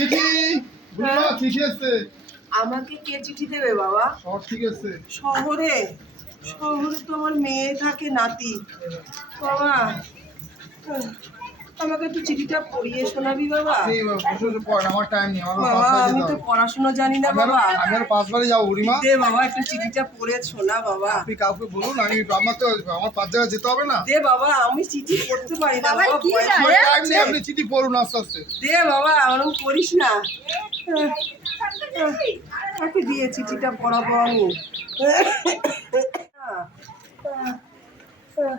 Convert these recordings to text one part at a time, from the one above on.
চিঠি? বুড়া চিঠি আছে। আমাকে কে চিঠি দেবে বাবা? সব ঠিক আছে। শহরে? শহরে তোমার মেয়ে থাকে নাতি। বাবা। আমাকে একটু চিঠিটা পড়িয়ে শোনাবি বাবা আমার টাইম নেই বাবা আমি তো পড়াশোনা জানি না বাবা আমি আর পাঁচ বারে যাব বুড়িমা দে বাবা একটু চিঠিটা পড়ে শোনা বাবা আপনি কাউকে বলুন আমি আমার তো আমার পাঁচ জায়গায় যেতে হবে না দে বাবা আমি চিঠি পড়তে পারি না বাবা, কি পয়সা আমার আছে। টাইম নেই আপনি চিঠি পড়ুন আস্তে আস্তে দে বাবা ওরকম করিস না কাকে দিয়ে চিঠিটা পড়াবো আমি আহ, আহ, আহ।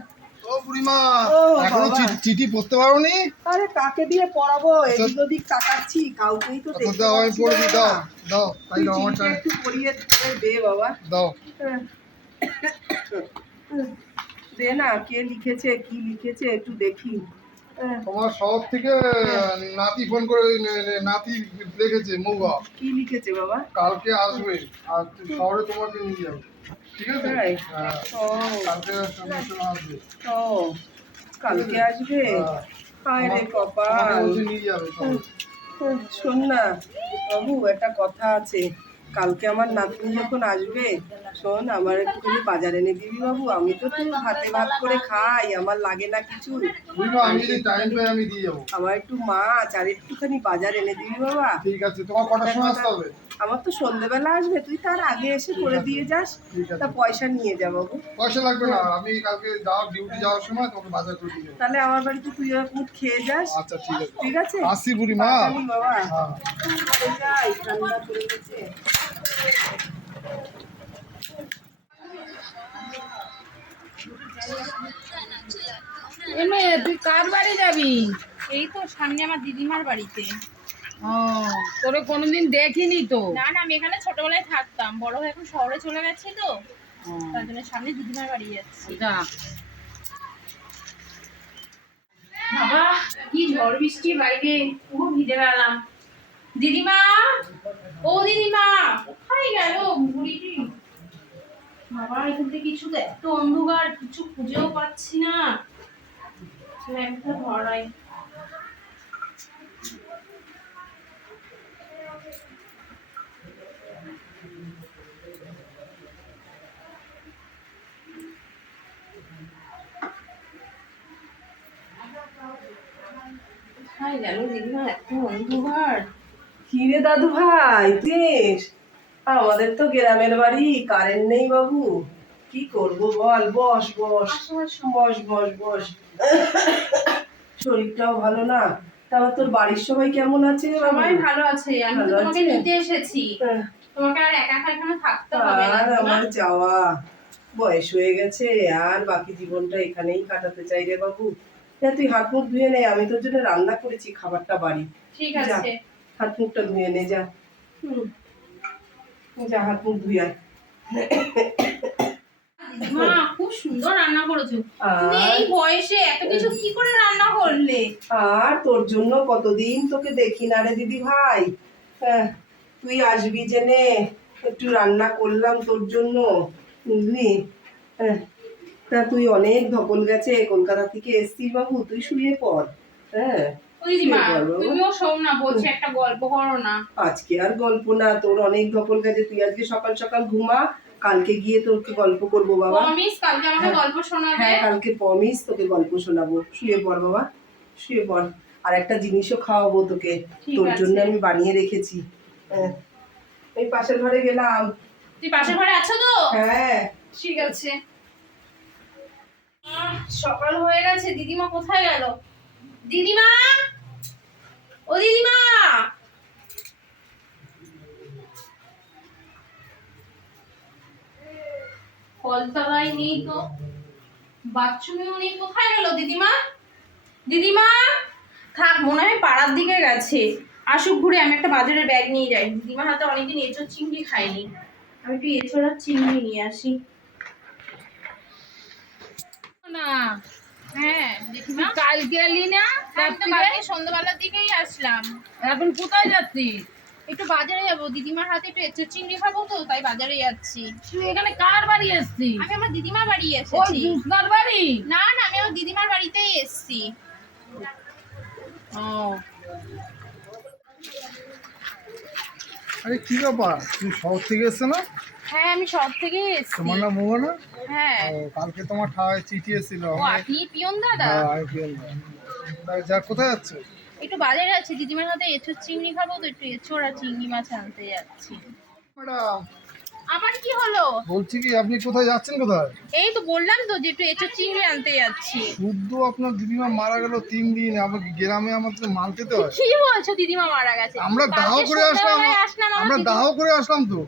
ও এখনও চিঠি- চিঠি পড়তে পারোনি? আরে কাকে দিয়ে পড়াবো? আচ্ছা। এদিক ওদিক তাকাচ্ছি কাউকেই তো আচ্ছা দেখতে দাও আমি পড়ে দিই দাও দাও তাই দাও আমার একটু পড়িয়ে দে বাবা। দাও। দে না কে লিখেছে কি লিখেছে একটু দেখি। তোমার শহর থেকে নাতি ফোন করে নাতি লিখেছে মৌবা কি লিখেছে বাবা? কালকে আসবে আর শহরে তোমাকে নিয়ে যাবে। ঠিক আছে? হ্যাঁ কালকে আসবে। ও কালকে আসবে? হ্যাঁ। হায় রে তোমাকে কপাল। নিয়ে যাবে। শোন না বাবু একটা কথা আছে। কালকে আমার নাতনি যখন আসবে শোন আমার একটুখানি বাজারে এনে দিবি বাবু আমি তো তুই হাতে ভাত করে খাই আমার লাগে না কিছু। আমার একটু মাছ আর একটুখানি বাজার এনে দিবি বাবা। ঠিক আছে তোমার কটার সময় আসতে হবে? আমার তো সন্ধ্যেবেলা আসবে তুই তার আগে এসে করে দিয়ে যাস তা পয়সা নিয়ে যা বাবু। পয়সা লাগবে না আমি কালকে যাওয়ার ডিউটি যাওয়ার সময় তোমাকে বাজার করে দিয়ে তাহলে আমার বাড়িতে তুই মুঠ খেয়ে যাস। আচ্ছা ঠিক আছে। ঠিক আছে? আসি বুড়িমা জানি বাবা? হ্যাঁ। ঠান্ডা পড়ে গেছে। এমে তুই কার বাড়ি যাবি? এই তো সামনে আমার দিদিমার বাড়িতে। ও তোরে কোনোদিন দেখিনি তো? না না আমি এখানে ছোটবেলায় থাকতাম। বড় হয়ে এখন শহরে চলে গেছি তো। তার জন্য সামনে দিদিমার বাড়ি যাচ্ছি। বাবা কি ঝড় বৃষ্টি বাইরে পুরো ভিজে গেলাম দিদিমা! বাবা, এখান থেকে কিছু এত অন্ধকার, কিছু খুঁজেও পাচ্ছি না। কোথায় গেল? দিদিমা এত অন্ধকার। কিরে দাদু ভাই দেশ আমাদের তো গ্রামের বাড়ি কারেন্ট নেই বাবু। কি করব বল? বস বস। বস বস বস। শরীরটাও ভালো না। তারপর তোর বাড়ির সবাই কেমন আছে? সবাই ভালো আছে। আমি তো তোমাকে নিতে এসেছি। হ্যাঁ, তোমাকে আর একা একা এখানে থাকতে হবে না। আমার যাওয়া। বয়স হয়ে গেছে। আর বাকি জীবনটা এখানেই কাটাতে চাই রে বাবু। তুই হাত মুখ ধুয়ে নে। আমি তোর জন্য রান্না করেছি খাবারটা বাড়ি। ঠিক আছে। হাত মুখটা ধুয়ে নে যা। হুম। যা হাত মুখ ধুয়ে আয়। মা খুব সুন্দর রান্না করেছ। তুমি এই বয়সে এত কিছু কি করে রান্না করলে? আর তোর জন্য কতদিন তোকে দেখি না রে দিদি ভাই। হ্যাঁ, তুই আসবি জেনে একটু রান্না করলাম তোর জন্য বুঝলি? হ্যাঁ, তা তুই অনেক ধকল গেছে কলকাতা থেকে এসছিস বাবু তুই শুয়ে পড়। হ্যাঁ। আজকে আর গল্প না তোর অনেক ধকল গেছে তুই আজকে সকাল সকাল ঘুমা কালকে গিয়ে তোকে গল্প করব বাবা। কালকে আমাকে গল্প শোনাবে? হ্যাঁ কালকে প্রমিস তোকে গল্প শোনাবো। শুয়ে পড় বাবা শুয়ে পড়। আর একটা জিনিসও খাওয়াবো তোকে তোর জন্য আমি বানিয়ে রেখেছি। হ্যাঁ এই পাশের ঘরে গেলাম। তুই পাশের ঘরে আছো তো? হ্যাঁ। ঠিক আছে। সকাল হয়ে গেছে দিদিমা কোথায় গেল? দিদিমা! ও দিদিমা! কলতলায় নেই তো। বাথরুমেও নেই, কোথায় গেল দিদিমা? দিদিমা! থাক, মনে হয় পাড়ার দিকে গেছে। আসুক ঘুরে, আমি একটা বাজারে ব্যাগ নিয়ে যাই। দিদিমার হাতে অনেকদিন এঁচোর চিংড়ি খাইনি। আমি একটু এঁচোড় আর চিংড়ি নিয়ে আসি। না। হ্যাঁ কালকে এলি না? হ্যাঁ, সন্ধ্যাবেলার দিকেই আসলাম। এখন কোথায় যাচ্ছিস একটু বাজারে যাব দিদিমার হাতে একটু এঁচোড় চিংড়ি খাব তো তাই বাজারে যাচ্ছি। তুই এখানে কার বাড়ি এসছিস? আমি আমার দিদিমার বাড়ি এসেছি। জুসনার বাড়ি? না না আমি আমার দিদিমার বাড়িতেই এসেছি। ও। আরে কি ব্যাপার? তুমি শহর থেকে এসছো না? হ্যাঁ আমি সব থেকে এসেছি। তোমার নাম মোহনা হ্যাঁ। কালকে তোমার চিঠি এসেছিল। ও আপনি পিয়ন দাদা? হ্যাঁ আমি পেলাম। যা কোথায় যাচ্ছে? একটু বাজারে দিদিমার হাতে এঁচোর চিংড়ি খাব তো একটু এঁচোর আর চিংড়ি মাছ আনতে যাচ্ছি। ম্যাডাম। আমার কি হলো? বলছি কি আপনি কোথায় যাচ্ছেন কোথায়? এই তো বললাম তো যে একটু এঁচোর চিংড়ি আনতে যাচ্ছি। শুদ্ধ আপনার দিদিমা মারা গেল তিন দিন আবার গ্রামে আমাদের মাল খেতে হয়। কি বলছো দিদিমা মারা গেছে? আমরা দাহ করে আসলাম আমরা দাহ করে আসলাম তো।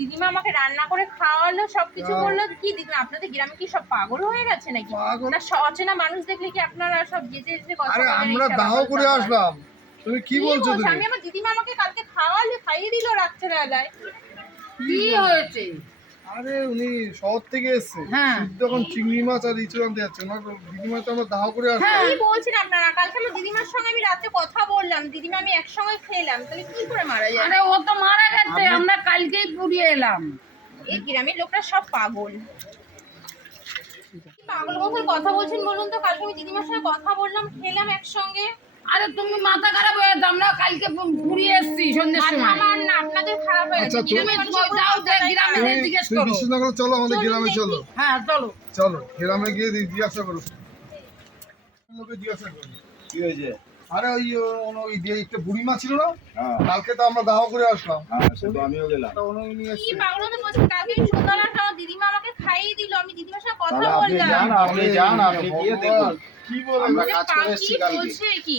দিদিমা আমাকে রান্না করে খাওয়ালো সবকিছু করল বলল কি দিদিমা আপনাদের গ্রামে কি সব পাগল হয়ে গেছে নাকি? না অচেনা মানুষ দেখলে কি আপনারা সব যেতে যেতে কথা আরে আমরা দাহ করে আসলাম। তুমি কি বলছো বলছো? তুমি? আমি আমার দিদিমা আমাকে কালকে খাওয়ালে খাইয়ে দিল রাত্রেবেলায়। কি হয়েছে? আরে উনি শহর থেকে এসছে। হ্যাঁ। শুদ্ধ চিংড়ি মাছ আর ইঁচড় আনতে যাচ্ছে। ওনার দিদিমা তো আমরা দাহ করে আসলাম। হ্যাঁ। কি বলছেন আপনারা। কালকে আমার দিদিমার সঙ্গে আমি রাতে কথা বললাম। দিদিমা আমি একসঙ্গে খেলাম। তাহলে কি করে মারা যায়? আরে ও তো মারা গেছে। আমরা কালকেই পুড়িয়ে এলাম। এই গ্রামের লোকরা সব পাগল। পাগল মতন কথা বলছেন বলুন তো। কালকে আমি দিদিমার সঙ্গে কথা বললাম খেলাম একসঙ্গে। আরে তুমি মাথা খারাপ হয়ে যাও আমরা কালকে পু- এসেছি সন্ধ্যের সময়। আমার না আপনাদের খারাপ হয়ে আচ্ছা, গেছে। তুমি যাও যে গ্রামে জিজ্ঞেস করো করো চলো আমাদের গ্রামে চলো। হ্যাঁ চলো। চলো গ্রামে গিয়ে জিজ্ঞাসা করো। লোকে জিজ্ঞাসা করো। কি হয়েছে? আরে ওই ওই যে একটা বুড়িমা ছিল না হ্যাঁ। কালকে তো আমরা দাহ করে আসলাম। হ্যাঁ আমিও গেলাম। নিয়ে কি এসছে কালকে দিদিমা আমাকে খাইয়ে দিল আমি দিদিমার সঙ্গে কথা বললাম। আপনি যান আপনি গিয়ে দেখুন। কি বলে? আমরা কাজ করে এসেছি কালকে। বলছে কি?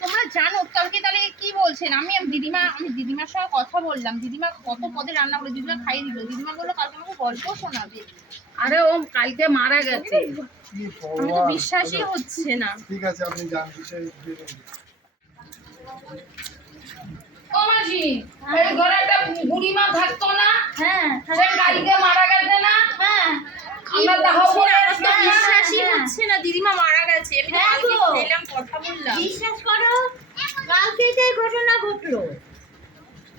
তোমরা জানো কালকে তাহলে কি বলছেন? আমি দিদিমা আমি দিদিমার সঙ্গে কথা বললাম। দিদিমা কত পদে রান্না করে দিদিমা খাইয়ে দিল। দিদিমা বলল কালকে আমাকে গল্প শোনাবে। আরে ও কালকে মারা গেছে। আমি তো বিশ্বাসই হচ্ছে না। ঠিক আছে আপনি যান। ও মাসি ঘরে একটা বুড়িমা থাকতো না? হ্যাঁ সে কালকে মারা গেছে না হ্যাঁ আমরা দাহ করে আমার তো আসলাম না? বিশ্বাসই হচ্ছে না দিদিমা মারা গেছে আমি তো হ্যাঁ কালকে গো। খেলাম কথা বললাম বিশ্বাস করো কালকে ঘটনা ঘটলো।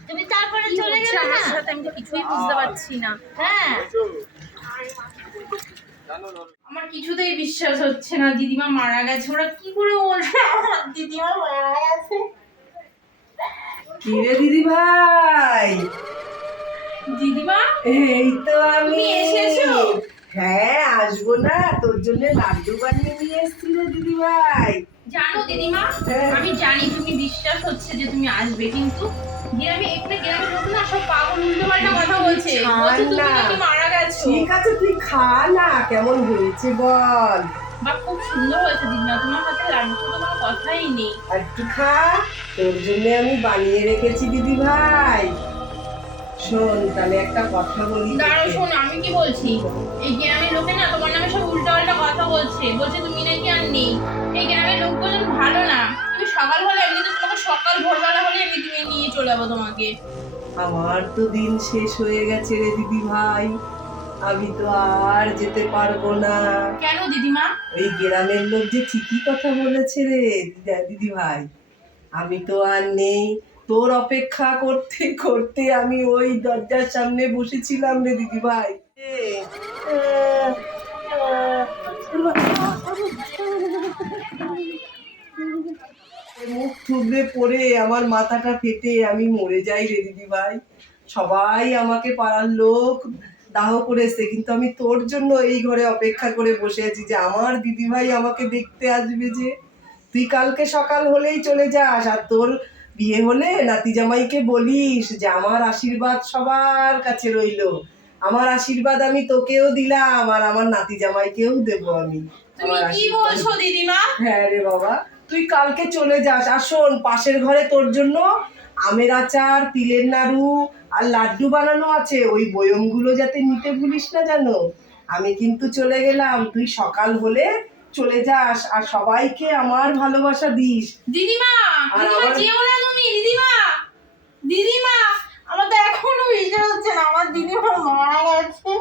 তুমি তারপরে কি চলে গেলে না? আমি তো কিছুই বুঝতে পারছি না। হ্যাঁ। আমার কিছুতেই বিশ্বাস হচ্ছে না দিদিমা মারা গেছে। ওরা কি করে বলছে? দিদিমা মারা গেছে। কি রে দিদি ভাই দিদিমা? এই তো আমি। এসেছ? হ্যাঁ আসব না। তোর জন্য লাড্ডু বানিয়ে নিয়ে এসেছি রে দিদি ভাই জানো দিদিমা হ্যাঁ। আমি জানি তুমি বিশ্বাস হচ্ছে যে তুমি আসবে কিন্তু গ্রামে এখানে গ্রামের লোক না সব পাগল উল্টো পাল্টা কথা বলছে। বলছে তুমি নাকি মারা গেছো? ঠিক আছে তুই খা না কেমন হয়েছে বল। বা খুব সুন্দর হয়েছে দিদিমা তোমার হাতে লাড্ডু কোনো কথাই নেই। আর একটু খা তোর জন্য আমি বানিয়ে রেখেছি দিদি ভাই। শোন তাহলে একটা কথা বলি দাঁড়াও। শোনো আমি কি বলছি? এই গ্রামের লোকে না তোমার নামে সব উল্টো পাল্টা কথা বলছে। বলছে তুমি নাকি আর নেই? এই ভালো না তুমি সকাল হলে এমনি তো তোমাকে সকাল ভোরবেলা হলে এমনি তুমি নিয়ে চলে যাব তোমাকে আমার তো দিন শেষ হয়ে গেছে রে দিদি ভাই আমি তো আর যেতে পারব না কেন দিদিমা ওই গ্রামের লোক যে ঠিকই কথা বলেছে রে দিদা- ভাই আমি তো আর নেই তোর অপেক্ষা করতে করতে আমি ওই দরজার সামনে বসেছিলাম রে দিদি ভাই আহ, মুখ থুবড়ে পড়ে আমার মাথাটা ফেটে আমি মরে যাই রে দিদি ভাই সবাই আমাকে পাড়ার লোক দাহ করেছে কিন্তু আমি তোর জন্য এই ঘরে অপেক্ষা করে বসে আছি যে আমার দিদি ভাই আমাকে দেখতে আসবে যে। তুই কালকে সকাল হলেই চলে যাস আর তোর বিয়ে হলে নাতি জামাইকে বলিস যে আমার আশীর্বাদ সবার কাছে রইল। আমার আশীর্বাদ আমি তোকেও দিলাম আর আমার নাতি জামাইকেও দেবো আমি। কি বলছো দিদিমা? হ্যাঁ রে বাবা। তুই কালকে চলে যাস। আর শোন পাশের ঘরে তোর জন্য আমের আচার তিলের নাড়ু আর লাড্ডু বানানো আছে। ওই বয়মগুলো যাতে নিতে ভুলিস না জানো আমি কিন্তু চলে গেলাম। তুই সকাল হলে চলে যাস আর সবাইকে আমার ভালোবাসা দিস। দিদিমা দিদিমা যেও না তুমি দিদিমা। দিদিমা আমার তো এখনও বিশ্বাস হচ্ছে না। আমার দিদিমা মারা গেছে।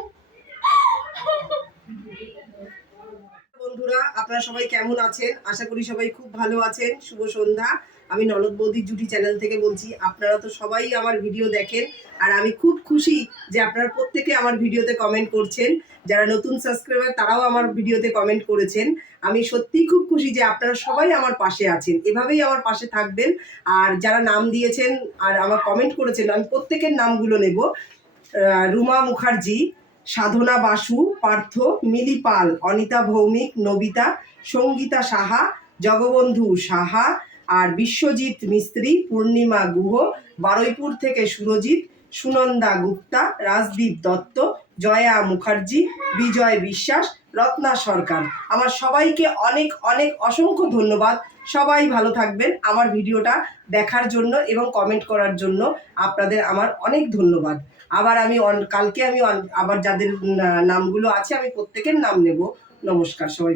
বন্ধুরা, আপনারা সবাই কেমন আছেন? আশা করি সবাই খুব ভালো আছেন। শুভ সন্ধ্যা। আমি ননদ বৌদির জুটি চ্যানেল থেকে বলছি, আপনারা তো সবাই আমার ভিডিও দেখেন। আর আমি খুব খুশি যে আপনারা প্রত্যেকে আমার ভিডিওতে কমেন্ট করছেন। যারা নতুন সাবস্ক্রাইবার তারাও আমার ভিডিওতে কমেন্ট করেছেন। আমি সত্যিই খুব খুশি যে আপনারা সবাই আমার পাশে আছেন। এভাবেই আমার পাশে থাকবেন। আর যারা নাম দিয়েছেন আর আমার কমেন্ট করেছেন, আমি প্রত্যেকের নামগুলো নেব। রুমা মুখার্জি সাধনা বাসু, পার্থ, মিলি পাল, অনিতা ভৌমিক, নবিতা, সঙ্গীতা সাহা, জগবন্ধু সাহা আর বিশ্বজিৎ মিস্ত্রি, পূর্ণিমা গুহ, বারুইপুর থেকে সুরজিৎ, সুনন্দা গুপ্তা, রাজদীপ দত্ত, জয়া মুখার্জি বিজয় বিশ্বাস, রত্না সরকার। আমার সবাইকে অনেক অনেক অসংখ্য ধন্যবাদ। সবাই ভালো থাকবেন আমার ভিডিওটা দেখার জন্য এবং কমেন্ট করার জন্য। আপনাদের আমার অনেক ধন্যবাদ। আবার আমি কালকে আমি আবার যাদের নামগুলো আছে আমি প্রত্যেকের নাম নেব। নমস্কার সবাই।